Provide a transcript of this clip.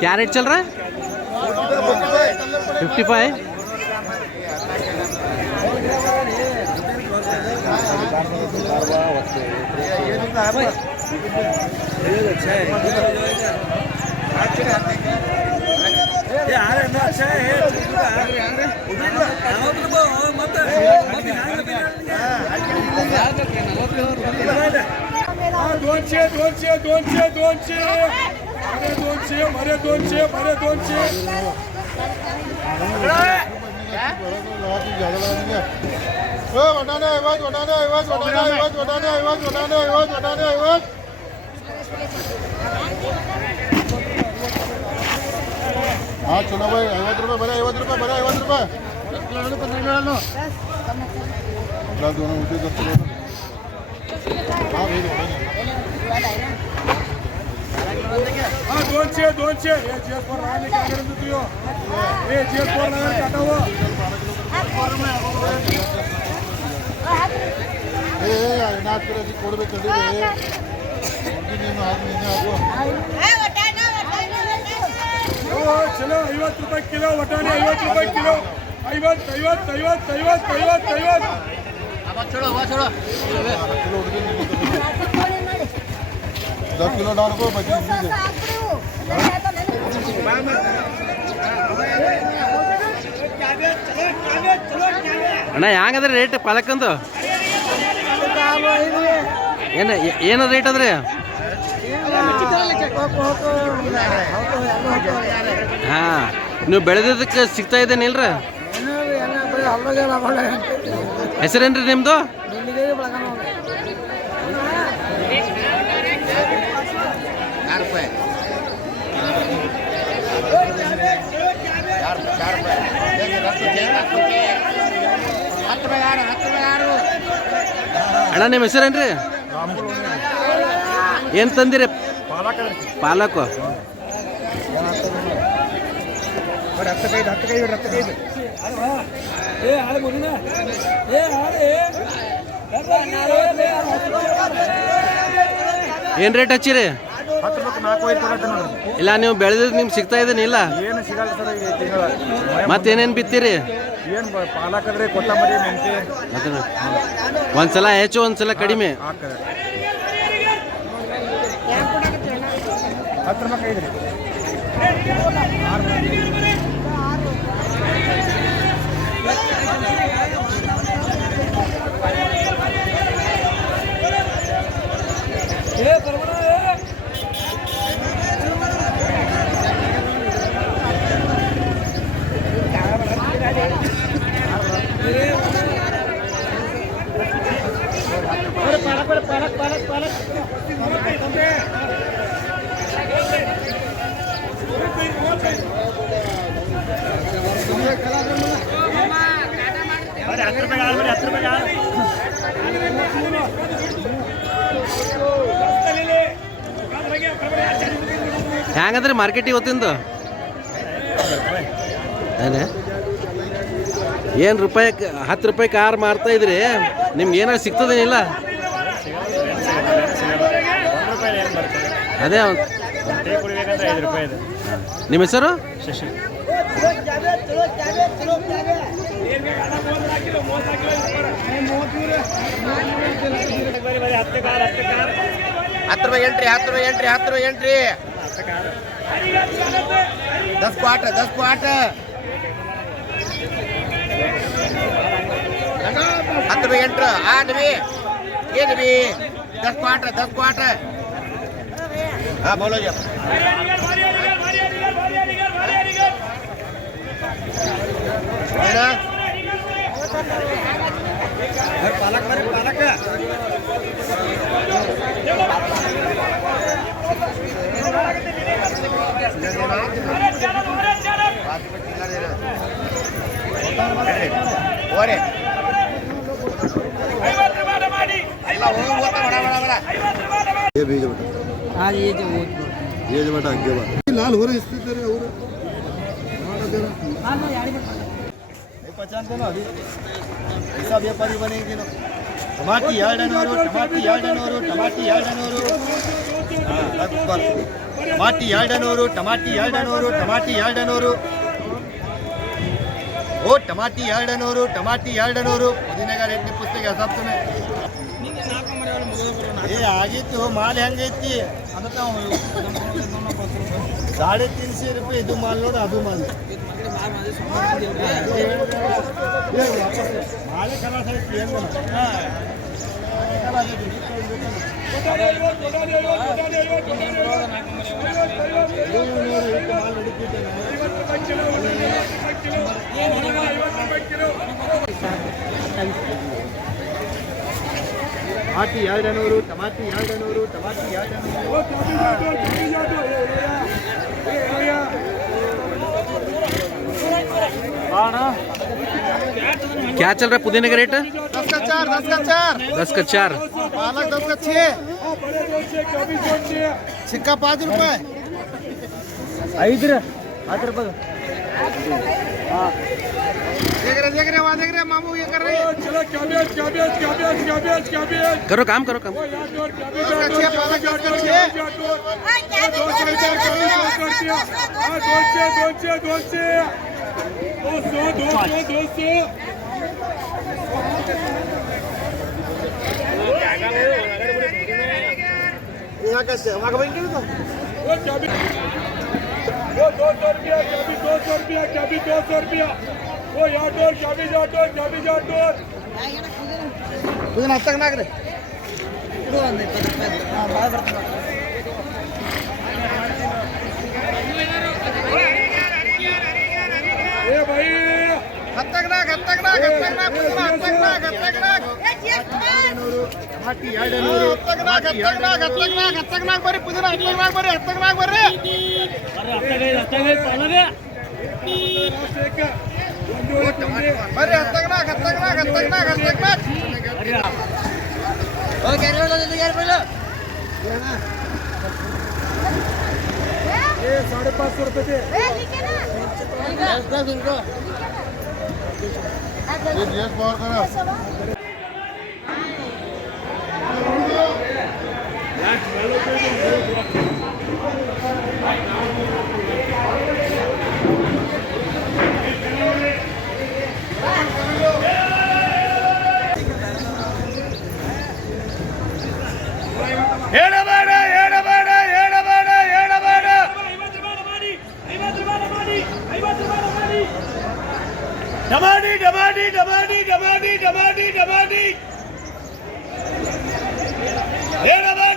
क्या रेट चल रहा है? 55। हाँ चलो भाई 50 रुपये बड़ा 50 रुपये बड़ा 50 रुपये दोनों ऊँचे 10 रुपये हाँ भाई हाँ 200 ये जीएस पर रानी क्या करें तू ये जीएस पर रानी काटा हुआ नाच करे जी कोड़ पे चढ़ी गई है उनकी नींद में हाथ नहीं आगो चलो 50 रुपये किलो वटाने 50 रुपये किलो 50 छोड़ो हुआ छोड़ो 10 किलो डाल को 25 ಅಣ್ಣ ಹೆಂಗದ್ರಿ ರೇಟ್ ಪಾಲಕಂದು ಏನು ರೇಟ್ ಅದ್ರಿ? ಹಾಂ ನೀವು ಬೆಳೆದಿದ್ದಕ್ಕೆ ಸಿಗ್ತಾ ಇದ್ದೇನಿಲ್ರಿ? ಹೆಸರೇನ್ರಿ ನಿಮ್ಮದು? ಅಣ್ಣ ನಿಮ್ಮ ಹೆಸರೇನ್ರಿ? ಏನು ತಂದಿರಿ? ಪಾಲಕು. ಏನು ರೇಟ್ ಹಚ್ಚಿರಿ? ಇಲ್ಲ ನೀವು ಬೆಳೆದಿದ್ದು ನಿಮ್ಗೆ ಸಿಗ್ತಾ ಇದ್ದೀನಿ ಇಲ್ಲ? ಮತ್ತೇನೇನು ಬಿತ್ತೀರಿ? ಪಾಲಕದ್ರೆ ಕೊತ್ತಂಬರಿ ಮೆಂತೆ ಒಂದ್ಸಲ ಹೆಚ್ಚು ಒಂದ್ಸಲ ಕಡಿಮೆ. 10 ರೂಪಾಯಿ ಐದ್ರಿ ಹೆಂಗಂದ್ರೆ ಮಾರ್ಕೆಟ್ ಇವತ್ತಿಂದು ಏನು ರೂಪಾಯಿ 10 ರೂಪಾಯಿ ಕಾರ್ ಮಾರ್ತಾ ಇದ್ರಿ, ನಿಮ್ಗೆ ಏನಾದ್ರು ಸಿಗ್ತದೇನಿಲ್ಲ? ಅದೇ ನಿಮ್ಮ ಹೆಸರು? हत्तर रुपये एंट्री 10 को 8 10 को 8 10 रुपये एंट्री 8 भी ये भी 10 को 8 हाँ बोलो जी पालक ये बीज बेटा ये जो बेटा आगे लाल हो रहे इससे तेरे और पहचानते ना अभी ऐसा व्यापारी बनेगी ना टमाटी 200 टमाटी 200 टमाटी 200 टमाटी 200 टमाटी 200 टमाटी 200 ओ टमाटी 200 टमाटी 200 पुदीने का रेट पुस्तक हिसाब से ये ಆಗಿತ್ತು ಮಾಲ್ ಹೆಂಗೈತಿ ಅದಕ್ಕೆ 350 ರೂಪಾಯಿ ಇದು ಮಾಲ್ ನೋಡು ಅದು ಮಾಲ್ ಮಾಲೆ ಖಲಾಸ್ ಐತಿ ಏನು टमाटी 200 टमाटी 200 टमाटी 200 क्या चल रहा है पुदीने का रेट? 10 का 4 10 का 4 10 का 4। पालक 10 का 6 छिक्का 5 रुपए 5 रुपए देख रहे वहाँ देख रहे मामू ये कर रहे हैं चलो कैबेज करो काम करो काम। यहाँ कैसे वहाँ का बैंक तो वो 200 रुपया कैबी 200 रुपया वो याडोर कैबेज याडोर तुझे नाश्ता करना करे ए भाई टमाटी 200 बरी पुदीना बरी ये 550 रुपए थे टमाटी